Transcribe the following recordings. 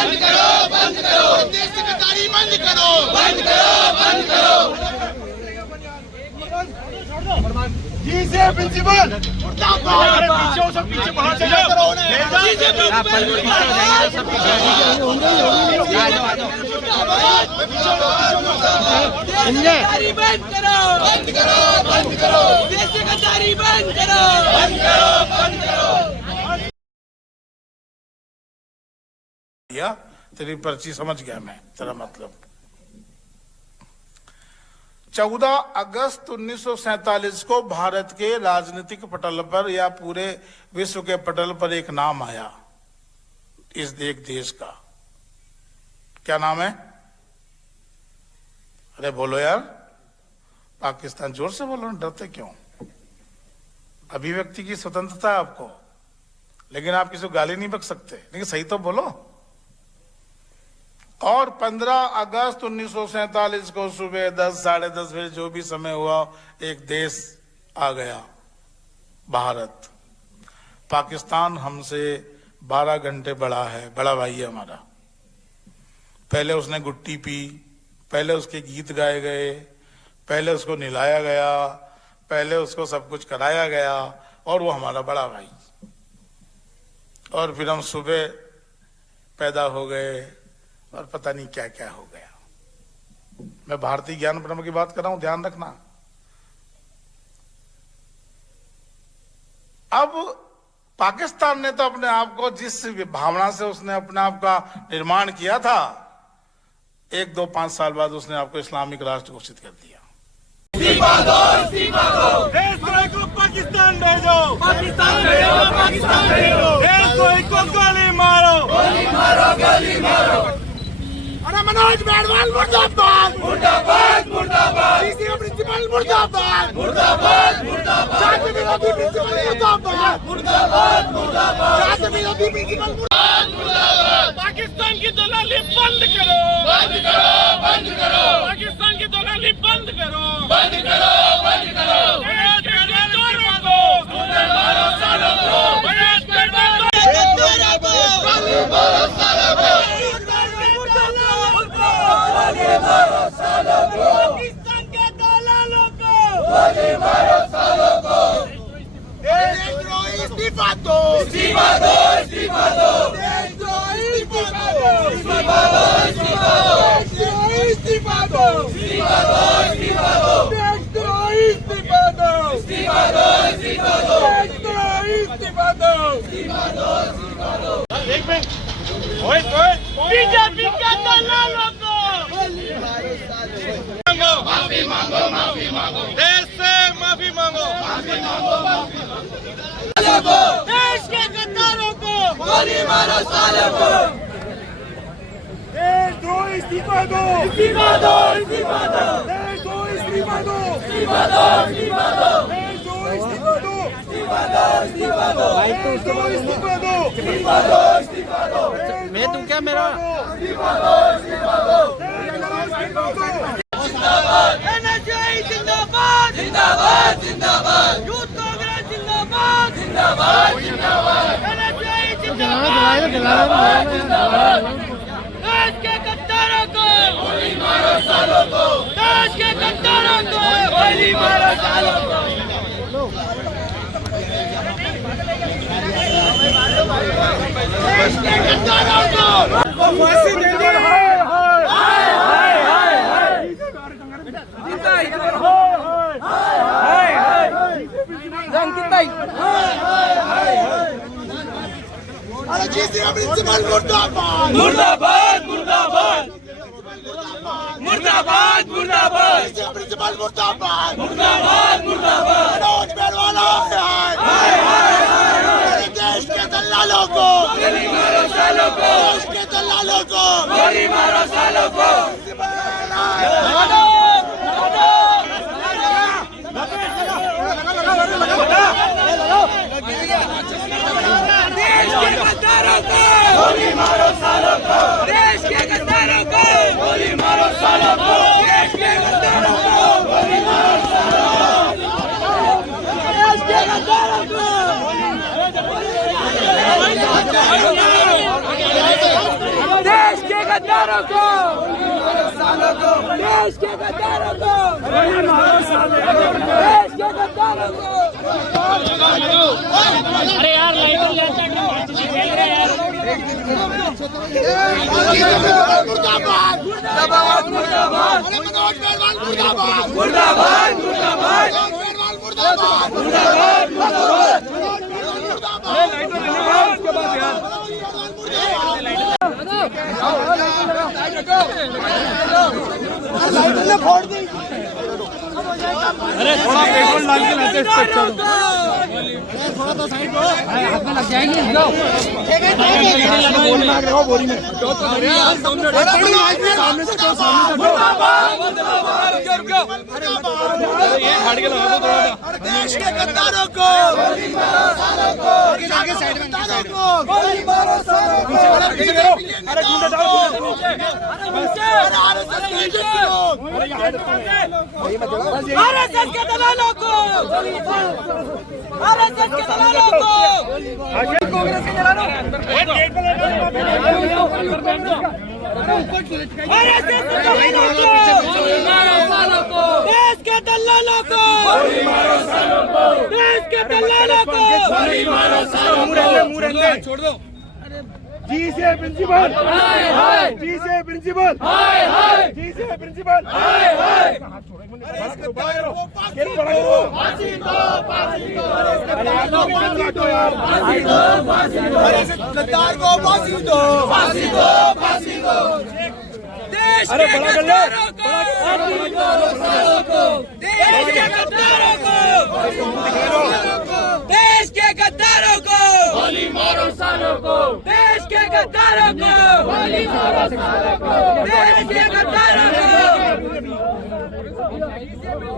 बंद करो, बंद करो, देश की गद्दारी बंद करो, बंद करो, बंद करो। जी से प्रिंसिपल मुर्दाबाद। पीछे सब पीछे बाहर चले जाओ। आप पीछे हो जाएंगे सब पीछे गद्दारी बंद करो, बंद करो, बंद करो, देश की गद्दारी बंद करो, बंद करो, बंद करो। तेरी पर्ची समझ गया मैं, तेरा मतलब। 14 अगस्त 1947 को भारत के राजनीतिक पटल पर या पूरे विश्व के पटल पर एक नाम आया, इस देश का। क्या नाम है? अरे बोलो यार, पाकिस्तान। जोर से बोलो, डरते क्यों? अभिव्यक्ति की स्वतंत्रता है आपको, लेकिन आप किसी को गाली नहीं बक सकते। लेकिन सही तो बोलो। और 15 अगस्त 1947 को सुबह 10 साढ़े 10 बजे जो भी समय हुआ, एक देश आ गया, भारत। पाकिस्तान हमसे 12 घंटे बड़ा है, बड़ा भाई है हमारा। पहले उसने गुट्टी पी, पहले उसके गीत गाए गए, पहले उसको निलाया गया, पहले उसको सब कुछ कराया गया, और वो हमारा बड़ा भाई। और फिर हम सुबह पैदा हो गए और पता नहीं क्या क्या हो गया। मैं भारतीय ज्ञान ब्रह्म की बात कर रहा हूं, ध्यान रखना। अब पाकिस्तान ने तो अपने आप को, जिस भावना से उसने अपने आप का निर्माण किया था, 1, 2, 5 साल बाद उसने आपको इस्लामिक राष्ट्र घोषित कर दिया। इस्तीफा दो, इस्तीफा दो। देशद्रोही को पाकिस्तान भेजो, पाकिस्तान भेजो, पाकिस्तान भेजो। देशद्रोही को गोली मारो, गोली मारो, गोली मारो। अरे मनोज बैरवाल मुर्दाबाद, मुर्दाबाद, मुर्दाबाद। डीसी प्रिंसिपल मुर्दाबाद, मुर्दाबाद, मुर्दाबाद। जाति विरोधी प्रिंसिपल मुर्दाबाद, मुर्दाबाद, मुर्दाबाद। जाति विरोधी प्रिंसिपल मुर्दाबाद। पाकिस्तान की दलाली बंद करो, बंद करो, बंद करो, पाकिस्तान की दलाली बंद करो, बंद करो, बंद करो। देश के गद्दारों को गोली मारो सालों को, देश के गद्दारों गोली मारो सालों को, गोली मारो सालों को, पाकिस्तान के दलालों को गोली मारो सालों को। देशद्रोही इस्तीफा दो, इस्तीफा दो, इस्तीफा दो। देशद्रोही इस्तीफा दो, इस्तीफा दो, इस्तीफा दो। देशद्रोही इस्तीफा दो, इस्तीफा दो, इस्तीफा दो। देशद्रोही इस्तीफा दो, इस्तीफा दो, इस्तीफा दो। देशद्रोही इस्तीफा दो, इस्तीफा दो, इस्तीफा दो। एक मिनट, ओए बीजेपी के दलालों को माफी मांगो, माफी मांगो, देश से माफी मांगो, माफी मांगो, माफी मांगो। देश के गद्दारों को गोली मारो सालों को। देशद्रोही इस्तीफा दो, इस्तीफा दो, इस्तीफा दो। देशद्रोही इस्तीफा दो, इस्तीफा दो, इस्तीफा दो। देशद्रोही इस्तीफा दो, इस्तीफा दो, इस्तीफा दो। देशद्रोही इस्तीफा दो, इस्तीफा दो, इस्तीफा दो। मैं दूं क्या मेरा? इस्तीफा दो, इस्तीफा दो। एनएसयूआई जिंदाबाद, जिंदाबाद, जिंदाबाद, यूथ कांग्रेस जिंदाबाद, जिंदाबाद, जिंदाबाद। एनएसयूआई जिंदाबाद, जिंदाबाद। देश के गद्दारों को गोली मारो सालों को, देश के गद्दारों को गोली मारो सालों को। देश के गद्दारों को फांसी दे दी। अरे जीसी प्रिंसिपल मुर्दाबाद, मुर्दाबाद, मुर्दाबाद, मुर्दाबाद, मुर्दाबाद। जीसी प्रिंसिपल मुर्दाबाद, मुर्दाबाद, मुर्दाबाद। मनोज बैरवाल हाय हाय हाय हाय। देश के दलालों को गोली मारो सालों को, देश के दलालों को गोली मारो सालों को। देश के गद्दारों को गोली मारो सालों को, देश के गद्दारों को गोली मारो सालों को, देश के गद्दारों को गोली मारो सालों को, देश के गद्दारों को गोली मारो सालों को। गद्दारों को, देश के गद्दारों को, देश के गद्दारों को। अरे यार लाइट मुर्दाबाद मुर्दाबाद मुर्दाबाद मनोज बेरवाल मुर्दाबाद मुर्दाबाद मुर्दाबाद मुर्दाबाद मुर्दाबाद मुर्दाबाद फोड़ दी। अरे थोड़ा पेट्रोल डाल के लाते थोड़ा तो साइड लो, हाथ में लग जाएगी। बोरी में सामने से देश के गद्दारों को, आगे साइड में गोली मारो सालों को, अरे गुंडा डालो आरएसएस के दलालों को, आरएसएस के दलालों को, कांग्रेस के दलालों को, आरएसएस के दलालों को, देश के दलालों को, देश के दलालों को, छोड़ दो। जी से प्रिंसिपल, जी से प्रिंसिपल, जी से प्रिंसिपल। गद्दार को फांसी दो, फांसी दो, फांसी दो। देश के गद्दारों को, देश के गद्दारों को, देश के गद्दारों को गोली मारो सालों को, देश के गद्दारों को गोली मारो सालों को, देश के गद्दारों को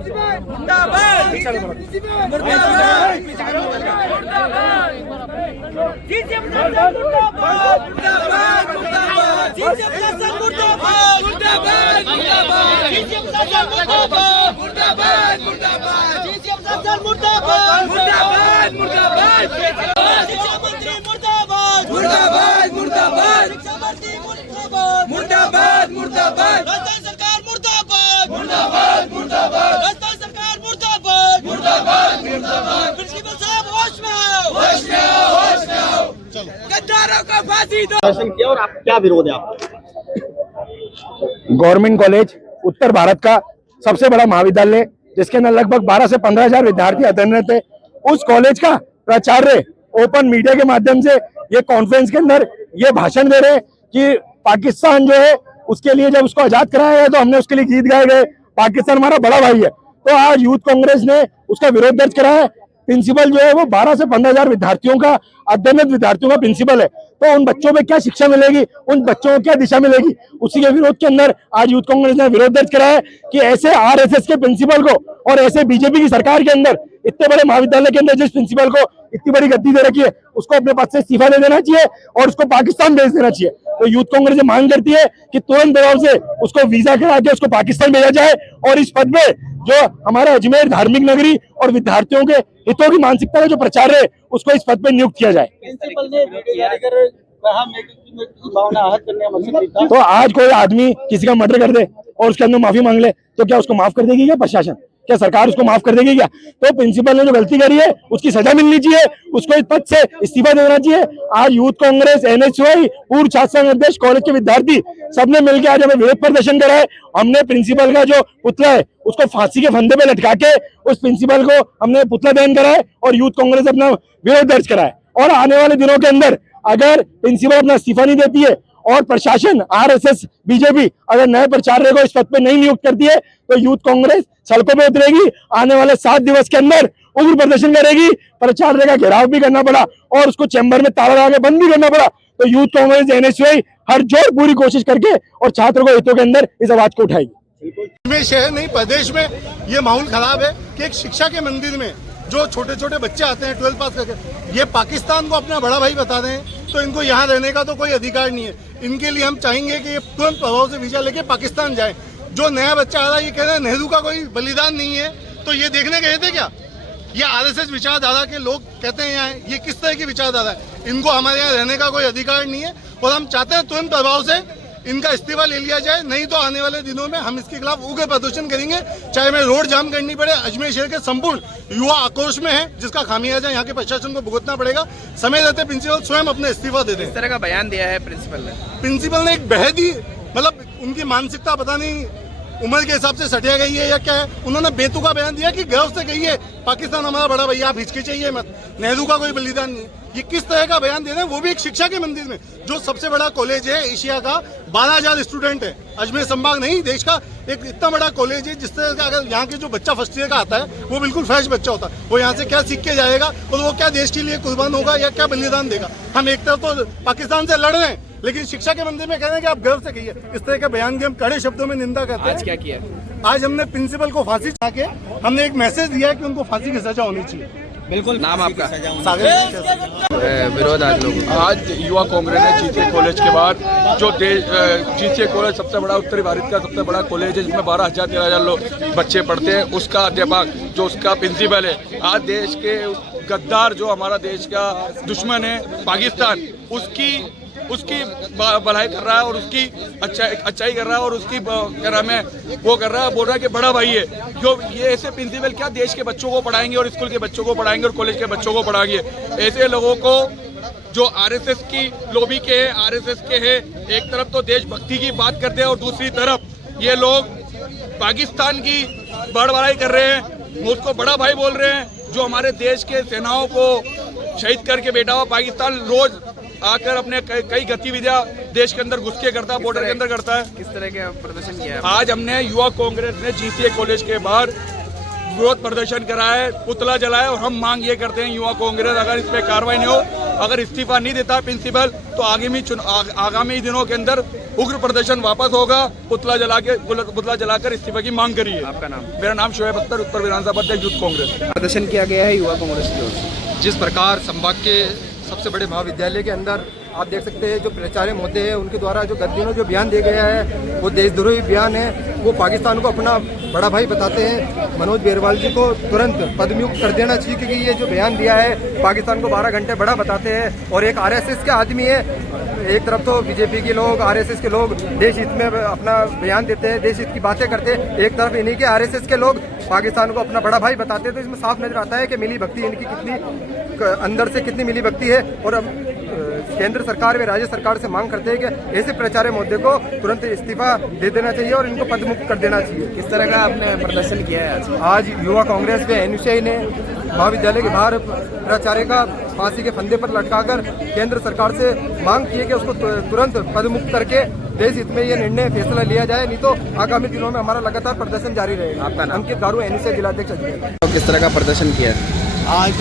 मुर्दाबाद मुर्दाबाद मुर्दाबाद जीसीएम मुर्दाबाद मुर्दाबाद मुर्दाबाद जीसीएम मुर्दाबाद मुर्दाबाद मुर्दाबाद जीसीएम मुर्दाबाद मुर्दाबाद मुर्दाबाद जीसीएम मुर्दाबाद मुर्दाबाद मुर्दाबाद शिक्षा मंत्री मुर्दाबाद मुर्दाबाद मुर्दाबाद शिक्षा मंत्री मुर्दाबाद मुर्दाबाद मुर्दाबाद राजस्थान सरकार मुर्दाबाद मुर्दाबाद मुर्दाबाद राजस्थान सरकार मुर्दाबाद मुर्दाबाद मुर्दाबाद प्रिंसिपल साहब होश में आओ, होश में आओ, होश में आओ। गद्दारों को फांसी दो। किया और आप क्या विरोध है आपका? गवर्नमेंट कॉलेज उत्तर भारत का सबसे बड़ा महाविद्यालय जिसके अंदर लगभग 12 से 15,000 विद्यार्थी अध्ययनरत थे, उस कॉलेज का प्राचार्य ओपन मीडिया के माध्यम से ये कॉन्फ्रेंस के अंदर ये भाषण दे रहे कि पाकिस्तान जो है उसके लिए जब उसको आजाद कराया गया तो हमने उसके लिए गीत गाए गए, पाकिस्तान हमारा बड़ा भाई है। तो आज यूथ कांग्रेस ने उसका विरोध दर्ज करा है। प्रिंसिपल जो है वो 12 से 15,000 विद्यार्थियों का अध्ययनरत विद्यार्थियों का प्रिंसिपल है, तो उन बच्चों में क्या शिक्षा मिलेगी, उन बच्चों को क्या दिशा मिलेगी, उसी के विरोध के अंदर आज यूथ कांग्रेस ने विरोध दर्ज करा है कि ऐसे आरएसएस के प्रिंसिपल को और ऐसे बीजेपी की सरकार के अंदर इतने बड़े महाविद्यालय के अंदर जिस प्रिंसिपल को इतनी बड़ी गद्दी दे रखी है उसको अपने पद से इस्तीफा दे देना चाहिए और उसको पाकिस्तान भेज देना चाहिए। तो यूथ कांग्रेस ये मांग करती है कि तुरंत दबाव से उसको वीजा करा के उसको पाकिस्तान भेजा जाए और इस पद में जो हमारा अजमेर धार्मिक नगरी और विद्यार्थियों के हितों की मानसिकता का जो प्रचार है उसको इस पद पर नियुक्त किया जाए। प्रिंसिपल ने वीडियो जारी कर कहा की भावना आहत करने का मकसद था। तो आज कोई आदमी किसी का मर्डर कर दे और उसके अंदर माफी मांग ले तो क्या उसको माफ कर देगी क्या प्रशासन, क्या सरकार उसको माफ कर देगी क्या? तो प्रिंसिपल ने जो गलती करी है उसकी सजा मिलनी चाहिए, उसको इस पद से इस्तीफा देना चाहिए। आज यूथ कांग्रेस, एनएसयूआई, पूर्व छात्र संघ अध्यक्ष, कॉलेज के विद्यार्थी सबने मिलकर आज हमें विरोध प्रदर्शन करा है। हमने प्रिंसिपल का जो पुतला है उसको फांसी के फंदे पे लटका के उस प्रिंसिपल को हमने पुतला दहन करा है और यूथ कांग्रेस अपना विरोध दर्ज करा है। और आने वाले दिनों के अंदर अगर प्रिंसिपल अपना इस्तीफा नहीं देती है और प्रशासन, आरएसएस, बीजेपी अगर नए प्राचार्य को इस पद पे नहीं नियुक्त करती है तो यूथ कांग्रेस सड़कों पे उतरेगी। आने वाले 7 दिवस के अंदर उग्र प्रदर्शन करेगी, प्राचार्य का घेराव भी करना पड़ा और उसको चैम्बर में ताला लगा के बंद भी करना पड़ा। तो यूथ कांग्रेस, एनएसयूआई हर जोर पूरी कोशिश करके और छात्रों को हितों के अंदर इस आवाज को उठाएगी। में शहर नहीं प्रदेश में ये माहौल खराब है कि एक शिक्षा के मंदिर में जो छोटे छोटे बच्चे आते हैं 12 पास करके, ये पाकिस्तान को अपना बड़ा भाई बता रहे हैं, तो इनको यहाँ रहने का तो कोई अधिकार नहीं है। इनके लिए हम चाहेंगे कि ये तुरंत प्रभाव से वीजा लेके पाकिस्तान जाए। जो नया बच्चा आ रहा है ये कह रहे हैं नेहरू का कोई बलिदान नहीं है, तो ये देखने गए थे क्या? ये आरएसएस विचारधारा के लोग कहते हैं यहाँ, ये किस तरह की विचारधारा है? इनको हमारे यहाँ रहने का कोई अधिकार नहीं है और हम चाहते हैं तुरंत प्रभाव से इनका इस्तीफा ले लिया जाए, नहीं तो आने वाले दिनों में हम इसके खिलाफ उग्र प्रदर्शन करेंगे, चाहे हमें रोड जाम करनी पड़े। अजमेर शहर के संपूर्ण युवा आक्रोश में है, जिसका खामियाजा यहाँ के प्रशासन को भुगतना पड़ेगा। समय रहते प्रिंसिपल स्वयं अपना इस्तीफा दे दें। इस तरह का बयान दिया है प्रिंसिपल ने एक बेहद ही मतलब उनकी मानसिकता पता नहीं उम्र के हिसाब से सटिया गई है या क्या है। उन्होंने बेतुका बयान दिया कि गर्व से कहिए पाकिस्तान हमारा बड़ा भैया, आप हिचकिचाइए मत, नेहरू का कोई बलिदान नहीं। ये किस तरह का बयान दे रहे हैं, वो भी एक शिक्षा के मंदिर में, जो सबसे बड़ा कॉलेज है एशिया का, 12,000 स्टूडेंट है। अजमेर संभाग नहीं, देश का एक इतना बड़ा कॉलेज है, जिस तरह का अगर यहाँ के जो बच्चा फर्स्ट ईयर का आता है वो बिल्कुल फ्रेश बच्चा होता है, वो यहाँ से क्या सीख के जाएगा और वो क्या देश के लिए कुर्बान होगा या क्या बलिदान देगा। हम एक तरफ तो पाकिस्तान से लड़ रहे हैं, लेकिन शिक्षा के मंदिर में कह रहे हैं कि आप गर्व से कहिए। इस तरह के बयान की हम कड़े शब्दों में निंदा करते हैं। आज क्या किया? आज हमने प्रिंसिपल को फांसी चढ़ा के हमने एक मैसेज दिया है कि उनको फांसी की सजा होनी चाहिए। बिल्कुल। नाम आपका? विरोध आज युवा कांग्रेस ने जीसीए कॉलेज के बाद जो जीसीए कॉलेज सबसे बड़ा उत्तरी भारत का सबसे बड़ा कॉलेज है, जिसमें 12,000-13,000 लोग बच्चे पढ़ते हैं, उसका अध्यापक जो उसका प्रिंसिपल है, आज देश के गद्दार जो हमारा देश का दुश्मन है पाकिस्तान, उसकी भलाई कर रहा है और उसकी अच्छाई कर रहा है और उसकी क्या नाम है वो कर रहा है, बोल रहा है कि बड़ा भाई है। जो ये ऐसे प्रिंसिपल क्या देश के बच्चों को पढ़ाएंगे और स्कूल के बच्चों को पढ़ाएंगे और कॉलेज के बच्चों को पढ़ाएंगे। ऐसे लोगों को जो आरएसएस की लॉबी के हैं, आरएसएस के हैं, एक तरफ तो देशभक्ति की बात करते हैं और दूसरी तरफ ये लोग पाकिस्तान की बड़बड़ाई कर रहे हैं, उसको बड़ा भाई बोल रहे हैं। जो हमारे देश के सेनाओं को शहीद करके बैठा हुआ पाकिस्तान रोज आकर अपने कई गतिविधियां देश के अंदर घुस के करता है, बॉर्डर के अंदर करता है। किस तरह का प्रदर्शन किया है? आज हमने युवा कांग्रेस ने जीसीए कॉलेज के बाहर विरोध प्रदर्शन कराया है, पुतला जलाया और हम मांग ये करते हैं युवा कांग्रेस अगर इस पर कार्रवाई नहीं हो, अगर इस्तीफा नहीं देता प्रिंसिपल, तो आगामी दिनों के अंदर उग्र प्रदर्शन वापस होगा। पुतला जलाकर इस्तीफा की मांग करिए। आपका नाम? मेरा नाम शोएब अख्तर, उत्तर विधानसभा अध्यक्ष यूथ कांग्रेस। प्रदर्शन किया गया है युवा कांग्रेस की ओर से। जिस प्रकार संभाग के सबसे बड़े महाविद्यालय के अंदर आप देख सकते हैं जो प्राचार्य महोदय है, उनके द्वारा जो गत दिनों जो बयान दिया गया है वो देशद्रोही बयान है। वो पाकिस्तान को अपना बड़ा भाई बताते हैं। मनोज बेरवाल जी को तुरंत पदमुक्त कर देना चाहिए, क्योंकि ये जो बयान दिया है पाकिस्तान को 12 घंटे बड़ा बताते हैं और एक आरएसएस के आदमी है। एक तरफ तो बीजेपी के लोग, आरएसएस के लोग देश हित में अपना बयान देते हैं, देश हित की बातें करते हैं, एक तरफ इन्हीं के आरएसएस के लोग पाकिस्तान को अपना बड़ा भाई बताते हैं। तो इसमें साफ नजर आता है कि मिली भक्ति इनकी कितनी अंदर से कितनी मिली भक्ति है। और अब केंद्र सरकार व राज्य सरकार से मांग करते हैं कि ऐसे प्राचार्य मुद्दे को तुरंत इस्तीफा दे देना चाहिए और इनको पदमुक्त कर देना चाहिए। किस तरह का आपने प्रदर्शन किया है आज युवा कांग्रेस के एनयूसीआई ने महाविद्यालय के बाहर प्राचार्य का फांसी के फंदे पर लटकाकर केंद्र सरकार से मांग की है कि उसको तुरंत पदमुक्त करके देश हित में ये निर्णय फैसला लिया जाए, नहीं तो आगामी दिनों में हमारा लगातार प्रदर्शन जारी रहेगा। आपका नाम? अंकित गारू, एनयूसीआई जिलाध्यक्ष अजमेर। तो किस तरह का प्रदर्शन किया है? आज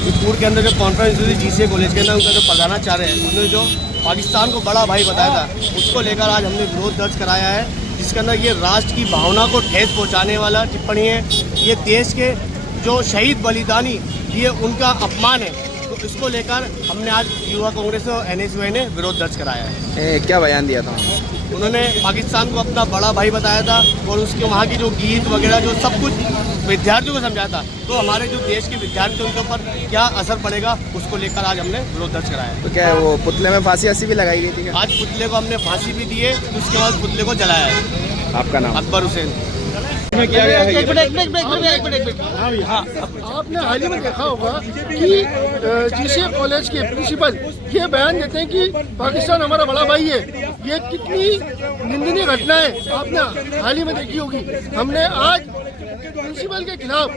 जोधपुर के अंदर जो कॉन्फ्रेंस हुई थी जीसीए कॉलेज के अंदर, उनका जो प्रधानाचार्य है उन्होंने जो पाकिस्तान को बड़ा भाई बताया था, उसको लेकर आज हमने विरोध दर्ज कराया है, जिसके अंदर ये राष्ट्र की भावना को ठेस पहुंचाने वाला टिप्पणी है। ये देश के जो शहीद बलिदानी ये उनका अपमान है, तो इसको लेकर हमने आज युवा कांग्रेस और एनएसयूआई ने विरोध दर्ज कराया है। क्या बयान दिया था? उन्होंने पाकिस्तान को अपना बड़ा भाई बताया था और उसके वहाँ की जो गीत वगैरह जो सब कुछ विद्यार्थियों को समझाया था, तो हमारे जो देश के विद्यार्थी उनके ऊपर क्या असर पड़ेगा उसको लेकर आज हमने विरोध दर्ज कराया। तो क्या वो पुतले में फांसी भी लगाई गई थी? आज पुतले को हमने फांसी भी दी है, उसके बाद पुतले को जलाया है। आपका नाम? अकबर हुसैन। आपने हाल ही में देखा होगा कि जीसीए कॉलेज के प्रिंसिपल ये बयान देते हैं कि पाकिस्तान हमारा बड़ा भाई है। ये कितनी निंदनीय घटना है, आपने हाल ही में देखी होगी। हमने आज प्रिंसिपल के खिलाफ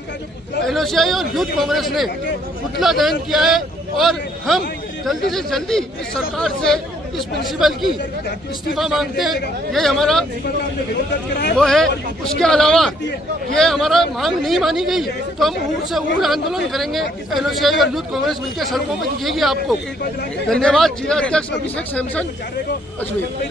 एनयूसीआई और यूथ कांग्रेस ने पुतला दहन किया है और हम जल्दी से जल्दी इस सरकार से इस प्रिंसिपल की इस्तीफा मांगते हैं। ये हमारा वो है। उसके अलावा ये हमारा मांग नहीं मानी गई तो हम उग्र से उग्र आंदोलन करेंगे। एनयूसीआई और यूथ कांग्रेस मिलकर सड़कों पर दिखेगी आपको। धन्यवाद। जिला अध्यक्ष अभिषेक सैमसन, अजमेर।